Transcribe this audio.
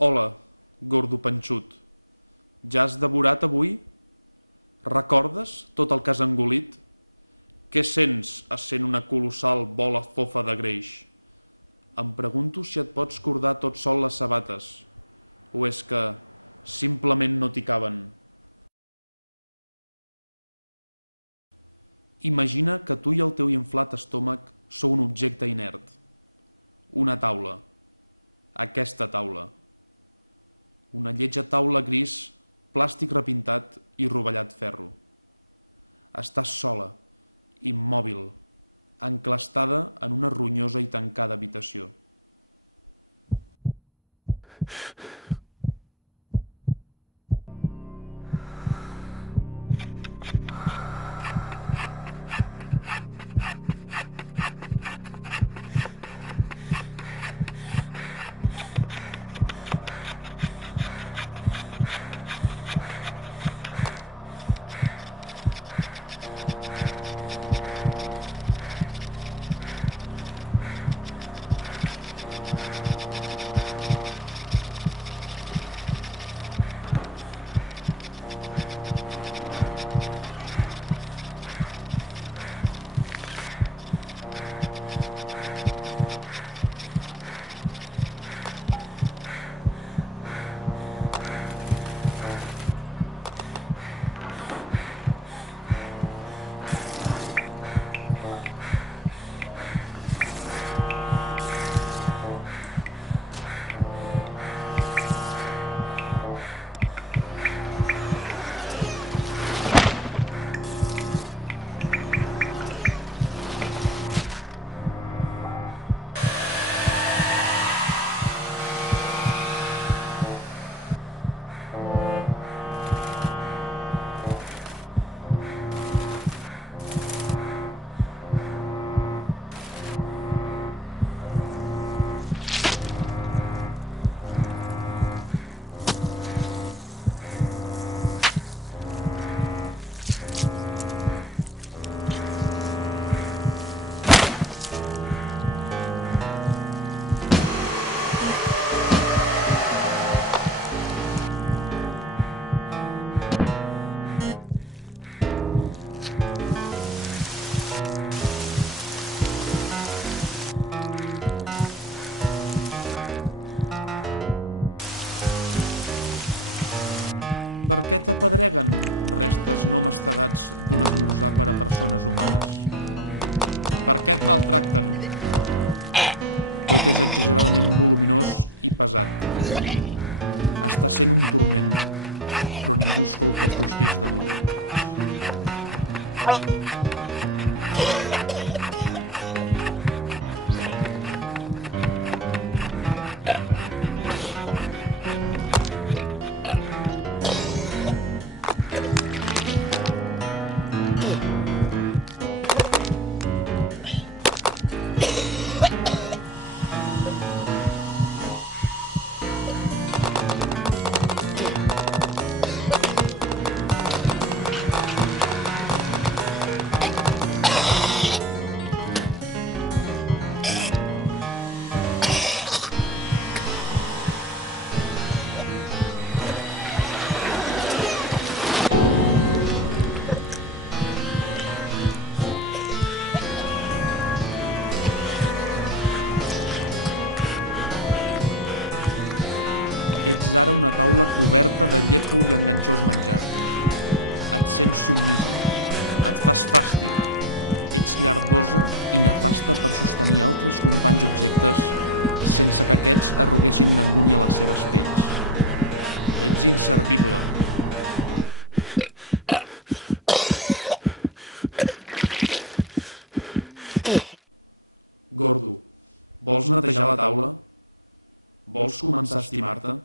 Hola, gordo panxut. Ja has devorat avui? Recordes tot el que has engolit? Què sents essent una colossal bola fofa de greix? Em pregunto si et pots cordar tot sol les sabates, o és que simplement no t'hi caben. Imagina que tu i el teu inflat estómac sou un objecte inert. Una taula. Aquesta taula. Una lletja taula gris, plàstic repintat i rovellat ferro. Estàs sola, immòbil, enclastada en una ronyosa i tancada habitació. Per què t'apedreguen restes no mastegats d'un esmorzar per a persones humanes? Per què et maltracten? Tot és exageradament voluminós i pesat. Està sent un turment, però ningú escolta els teus crits de dolor. Ets ara una taula coberta de llépol i enganxós menjar. Et sents submisa, et fas fàstic. Ets llardosa i nefasta per sostenir altres companys objectes sense que aquests arruguessin d'angúnia les seves pells. Ets inservible. Gordo, vols netejar la taula? Vols començar a estimar-te?